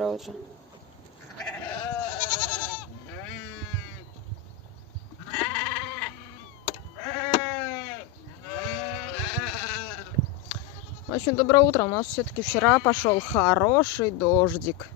Доброе утро. Очень доброе утро. У нас все-таки вчера пошел хороший дождик.